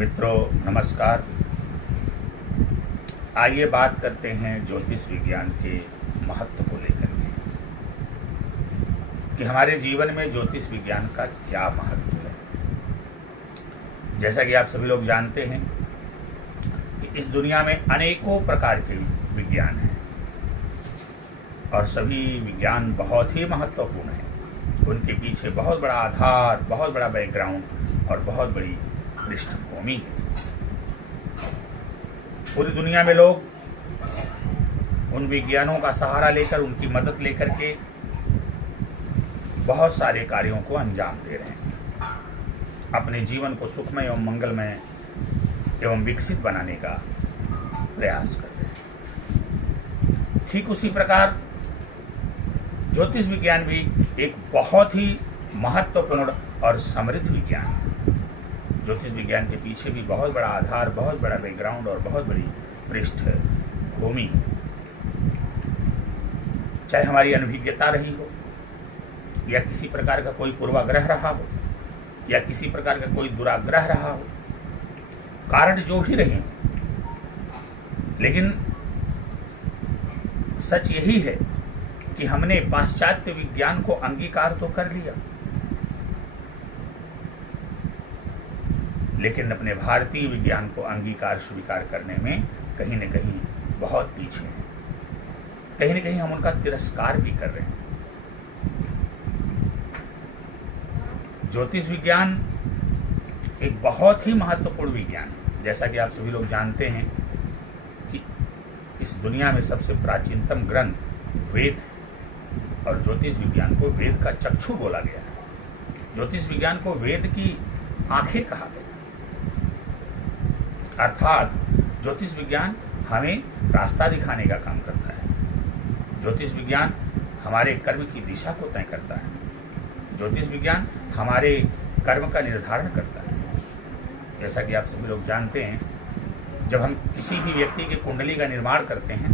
मित्रों नमस्कार। आइए बात करते हैं ज्योतिष विज्ञान के महत्व को लेकर के कि हमारे जीवन में ज्योतिष विज्ञान का क्या महत्व है। जैसा कि आप सभी लोग जानते हैं कि इस दुनिया में अनेकों प्रकार के विज्ञान हैं और सभी विज्ञान बहुत ही महत्वपूर्ण हैं। उनके पीछे बहुत बड़ा आधार, बहुत बड़ा बैकग्राउंड और बहुत बड़ी पृष्ठभूमि है। पूरी दुनिया में लोग उन विज्ञानों का सहारा लेकर, उनकी मदद लेकर के बहुत सारे कार्यों को अंजाम दे रहे हैं, अपने जीवन को सुखमय एवं मंगलमय एवं विकसित बनाने का प्रयास कर रहे हैं। ठीक उसी प्रकार ज्योतिष विज्ञान भी एक बहुत ही महत्वपूर्ण और समृद्ध विज्ञान है। ज्योतिष विज्ञान के पीछे भी बहुत बड़ा आधार, बहुत बड़ा बैकग्राउंड और बहुत बड़ी पृष्ठभूमि, चाहे हमारी अनभिज्ञता रही हो या किसी प्रकार का कोई पूर्वाग्रह रहा हो या किसी प्रकार का कोई दुराग्रह रहा हो, कारण जो भी रहे, लेकिन सच यही है कि हमने पाश्चात्य विज्ञान को अंगीकार तो कर लिया, लेकिन अपने भारतीय विज्ञान को अंगीकार स्वीकार करने में कहीं न कहीं बहुत पीछे हैं। कहीं न कहीं हम उनका तिरस्कार भी कर रहे हैं। ज्योतिष विज्ञान एक बहुत ही महत्वपूर्ण विज्ञान है। जैसा कि आप सभी लोग जानते हैं कि इस दुनिया में सबसे प्राचीनतम ग्रंथ वेद है और ज्योतिष विज्ञान को वेद का चक्षु बोला गया है। ज्योतिष विज्ञान को वेद की आंखें कहा गया, अर्थात ज्योतिष विज्ञान हमें रास्ता दिखाने का काम करता है। ज्योतिष विज्ञान हमारे कर्म की दिशा को तय करता है। ज्योतिष विज्ञान हमारे कर्म का निर्धारण करता है। जैसा कि आप सभी लोग जानते हैं, जब हम किसी भी व्यक्ति के कुंडली का निर्माण करते हैं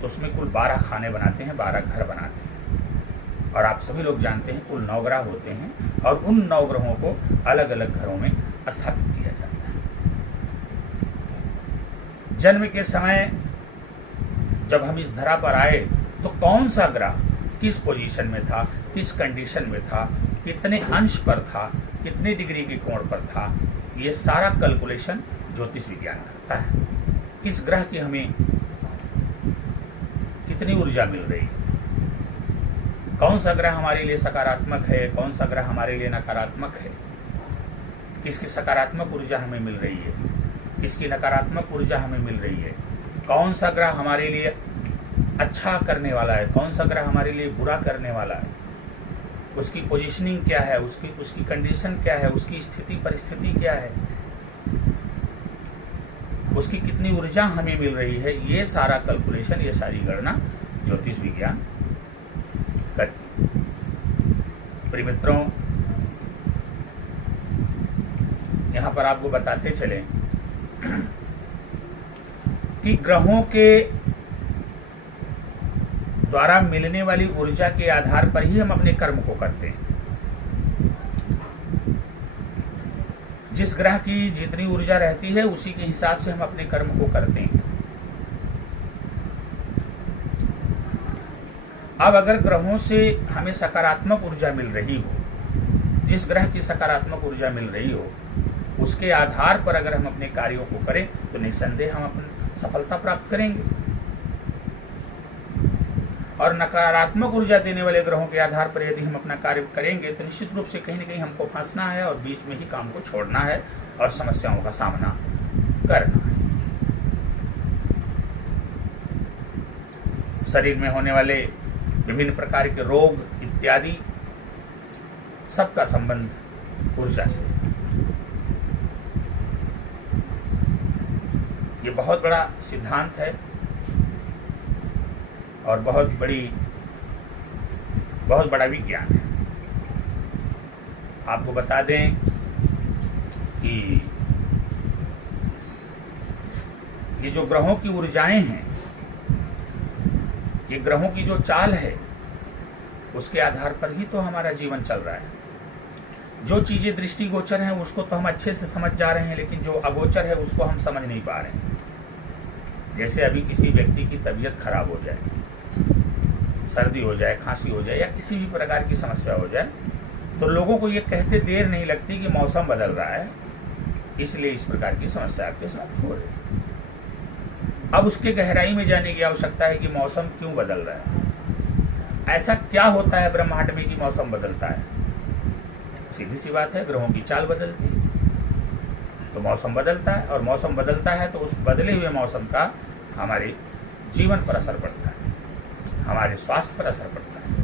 तो उसमें कुल 12 खाने बनाते हैं, 12 घर बनाते हैं और आप सभी लोग जानते हैं कुल 9 ग्रह होते हैं और उन 9 ग्रहों को अलग अलग घरों में स्थापित किया जाता है। जन्म के समय जब हम इस धरा पर आए तो कौन सा ग्रह किस पोजीशन में था, किस कंडीशन में था, कितने अंश पर था, कितने डिग्री के कोण पर था, ये सारा कैलकुलेशन ज्योतिष विज्ञान करता है। किस ग्रह की हमें कितनी ऊर्जा मिल रही है, कौन सा ग्रह हमारे लिए सकारात्मक है, कौन सा ग्रह हमारे लिए नकारात्मक है, किसकी सकारात्मक ऊर्जा हमें मिल रही है, किसकी नकारात्मक ऊर्जा हमें मिल रही है, कौन सा ग्रह हमारे लिए अच्छा करने वाला है, कौन सा ग्रह हमारे लिए बुरा करने वाला है, उसकी पोजीशनिंग क्या है, उसकी कंडीशन क्या है, उसकी स्थिति परिस्थिति क्या है, उसकी कितनी ऊर्जा हमें मिल रही है, ये सारा कैलकुलेशन, ये सारी गणना ज्योतिष विज्ञान करती है। प्रिय मित्रों, यहाँ पर आपको बताते चले कि ग्रहों के द्वारा मिलने वाली ऊर्जा के आधार पर ही हम अपने कर्म को करते हैं। जिस ग्रह की जितनी ऊर्जा रहती है उसी के हिसाब से हम अपने कर्म को करते हैं। अब अगर ग्रहों से हमें सकारात्मक ऊर्जा मिल रही हो, जिस ग्रह की सकारात्मक ऊर्जा मिल रही हो, उसके आधार पर अगर हम अपने कार्यों को करें तो निस्संदेह हम अपनी सफलता प्राप्त करेंगे। और नकारात्मक ऊर्जा देने वाले ग्रहों के आधार पर यदि हम अपना कार्य करेंगे तो निश्चित रूप से कहीं न कहीं हमको फंसना है और बीच में ही काम को छोड़ना है और समस्याओं का सामना करना है। शरीर में होने वाले विभिन्न प्रकार के रोग इत्यादि सबका संबंध ऊर्जा से। ये बहुत बड़ा सिद्धांत है और बहुत बड़ा विज्ञान है। आपको बता दें कि ये जो ग्रहों की ऊर्जाएं हैं, ये ग्रहों की जो चाल है, उसके आधार पर ही तो हमारा जीवन चल रहा है। जो चीज़ें दृष्टिगोचर हैं उसको तो हम अच्छे से समझ जा रहे हैं, लेकिन जो अगोचर है उसको हम समझ नहीं पा रहे हैं। जैसे अभी किसी व्यक्ति की तबीयत खराब हो जाए, सर्दी हो जाए, खांसी हो जाए या किसी भी प्रकार की समस्या हो जाए, तो लोगों को ये कहते देर नहीं लगती कि मौसम बदल रहा है, इसलिए इस प्रकार की समस्या आपके साथ हो रही है। अब उसके गहराई में जाने की आवश्यकता है कि मौसम क्यों बदल रहा है, ऐसा क्या होता है ब्रह्मांड में कि मौसम बदलता है। सीधी सी बात है, ग्रहों की चाल बदलती है तो मौसम बदलता है, और मौसम बदलता है तो उस बदले हुए मौसम का हमारे जीवन पर असर पड़ता है, हमारे स्वास्थ्य पर असर पड़ता है।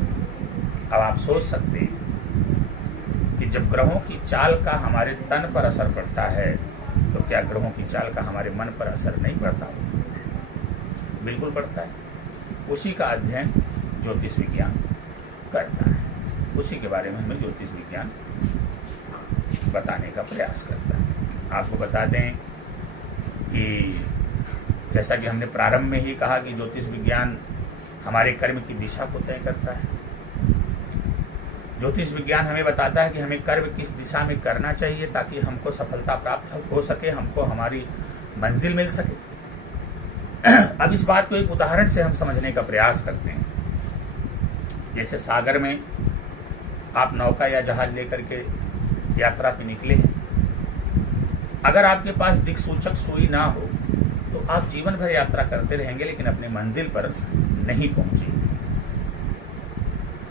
अब आप सोच सकते हैं कि जब ग्रहों की चाल का हमारे तन पर असर पड़ता है तो क्या ग्रहों की चाल का हमारे मन पर असर नहीं पड़ता? बिल्कुल पड़ता है। उसी का अध्ययन ज्योतिष विज्ञान करता है, उसी के बारे में हमें ज्योतिष विज्ञान बताने का प्रयास करता है। आपको बता दें कि जैसा कि हमने प्रारंभ में ही कहा कि ज्योतिष विज्ञान हमारे कर्म की दिशा को तय करता है। ज्योतिष विज्ञान हमें बताता है कि हमें कर्म किस दिशा में करना चाहिए ताकि हमको सफलता प्राप्त हो सके, हमको हमारी मंजिल मिल सके। अब इस बात को एक उदाहरण से हम समझने का प्रयास करते हैं। जैसे सागर में आप नौका या जहाज लेकर के यात्रा पे निकले हैं, अगर आपके पास दिक्सूचक सुई ना हो तो आप जीवन भर यात्रा करते रहेंगे लेकिन अपने मंजिल पर नहीं पहुंचेंगे।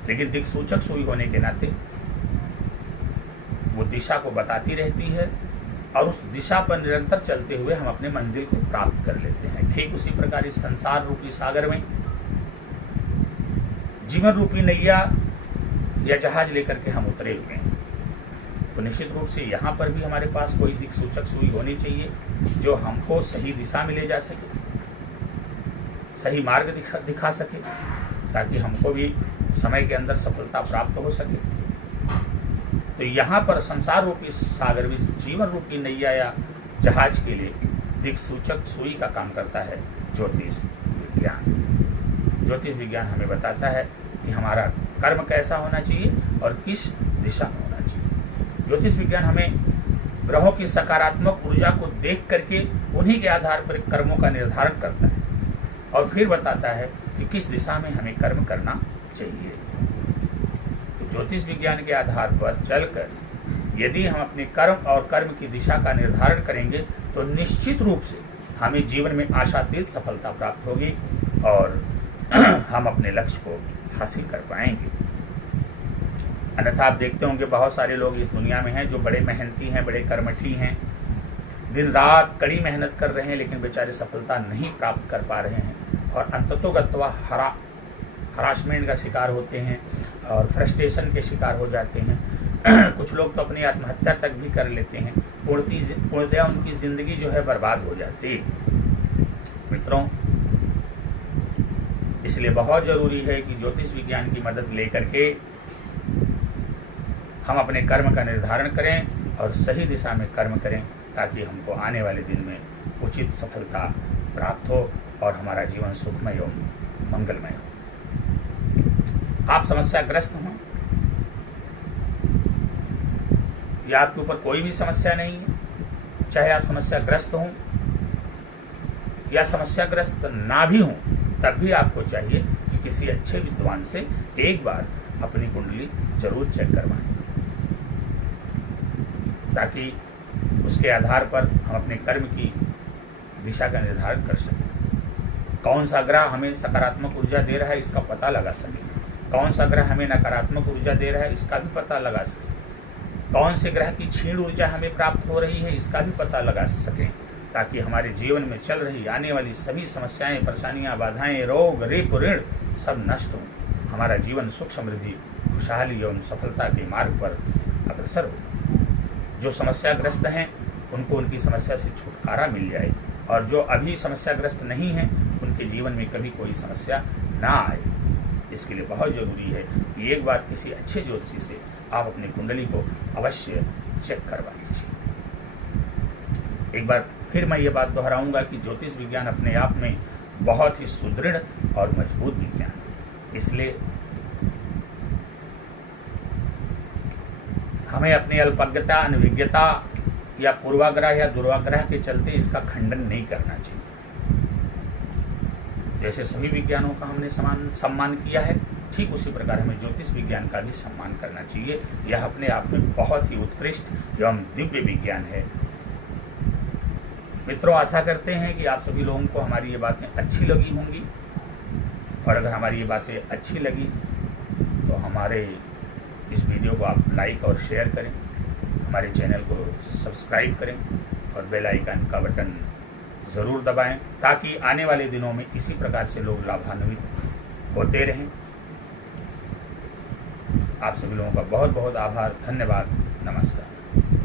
लेकिन दिक्सूचक सुई होने के नाते वो दिशा को बताती रहती है और उस दिशा पर निरंतर चलते हुए हम अपने मंजिल को प्राप्त कर लेते हैं। ठीक उसी प्रकार इस संसार रूपी सागर में जीवन रूपी नैया या जहाज लेकर के हम उतरे हुए हैं, तो निश्चित रूप से यहाँ पर भी हमारे पास कोई दिक्सूचक सुई होनी चाहिए जो हमको सही दिशा में ले जा सके, सही मार्ग दिखा सके, ताकि हमको भी समय के अंदर सफलता प्राप्त हो सके। तो यहाँ पर संसार रूपी सागर में जीवन रूपी नैया या जहाज के लिए दिक्सूचक सुई का काम करता है ज्योतिष विज्ञान। ज्योतिष विज्ञान हमें बताता है कि हमारा कर्म कैसा होना चाहिए और किस दिशा में होना चाहिए। ज्योतिष विज्ञान हमें ग्रहों की सकारात्मक ऊर्जा को देख करके उन्हीं के आधार पर कर्मों का निर्धारण करता है और फिर बताता है कि किस दिशा में हमें कर्म करना चाहिए। तो ज्योतिष विज्ञान के आधार पर चलकर यदि हम अपने कर्म और कर्म की दिशा का निर्धारण करेंगे तो निश्चित रूप से हमें जीवन में आशातीत सफलता प्राप्त होगी और हम अपने लक्ष्य को हासिल कर पाएंगे। अन्यथा आप देखते होंगे बहुत सारे लोग इस दुनिया में हैं जो बड़े मेहनती हैं, बड़े कर्मठी हैं, दिन रात कड़ी मेहनत कर रहे हैं, लेकिन बेचारे सफलता नहीं प्राप्त कर पा रहे हैं और अंततोगत्वा हरासमेंट का शिकार होते हैं और फ्रस्ट्रेशन के शिकार हो जाते हैं। कुछ लोग तो अपनी आत्महत्या तक भी कर लेते हैं। पूर्णतया उनकी जिंदगी जो है बर्बाद हो जाती है। मित्रों, इसलिए बहुत जरूरी है कि ज्योतिष विज्ञान की मदद लेकर के हम अपने कर्म का निर्धारण करें और सही दिशा में कर्म करें ताकि हमको आने वाले दिन में उचित सफलता प्राप्त हो और हमारा जीवन सुखमय हो, मंगलमय हो। आप समस्याग्रस्त हों या आपके ऊपर कोई भी समस्या नहीं है, चाहे आप समस्याग्रस्त हों या समस्याग्रस्त ना भी हों, तब भी आपको चाहिए कि किसी अच्छे विद्वान से एक बार अपनी कुंडली जरूर चेक करवाएं ताकि उसके आधार पर हम अपने कर्म की दिशा का निर्धारण कर सकें। कौन सा ग्रह हमें सकारात्मक ऊर्जा दे रहा है इसका पता लगा सकें, कौन सा ग्रह हमें नकारात्मक ऊर्जा दे रहा है इसका भी पता लगा सकें, कौन से ग्रह की क्षीण ऊर्जा हमें प्राप्त हो रही है इसका भी पता लगा सकें, ताकि हमारे जीवन में चल रही आने वाली सभी समस्याएं, परेशानियां, बाधाएं, रोग, रिप, ऋण सब नष्ट हों, हमारा जीवन सुख, समृद्धि, खुशहाली एवं सफलता के मार्ग पर अग्रसर हो। जो समस्याग्रस्त हैं उनको उनकी समस्या से छुटकारा मिल जाए और जो अभी समस्याग्रस्त नहीं हैं उनके जीवन में कभी कोई समस्या ना आए। इसके लिए बहुत ज़रूरी है कि एक बार किसी अच्छे ज्योतिषी से आप अपनी कुंडली को अवश्य चेक करवा लीजिए। एक बार फिर मैं ये बात दोहराऊंगा कि ज्योतिष विज्ञान अपने आप में बहुत ही सुदृढ़ और मजबूत विज्ञान है। इसलिए हमें अपनी अल्पज्ञता, अनभिज्ञता या पूर्वाग्रह या दुर्वाग्रह के चलते इसका खंडन नहीं करना चाहिए। जैसे सभी विज्ञानों का हमने सम्मान किया है, ठीक उसी प्रकार हमें ज्योतिष विज्ञान का भी सम्मान करना चाहिए। यह अपने आप में बहुत ही उत्कृष्ट एवं दिव्य विज्ञान है। मित्रों, आशा करते हैं कि आप सभी लोगों को हमारी ये बातें अच्छी लगी होंगी, और अगर हमारी ये बातें अच्छी लगी तो हमारे इस वीडियो को आप लाइक और शेयर करें, हमारे चैनल को सब्सक्राइब करें और बेल आइकन का बटन ज़रूर दबाएं, ताकि आने वाले दिनों में इसी प्रकार से लोग लाभान्वित होते रहें। आप सभी लोगों का बहुत बहुत आभार, धन्यवाद, नमस्कार।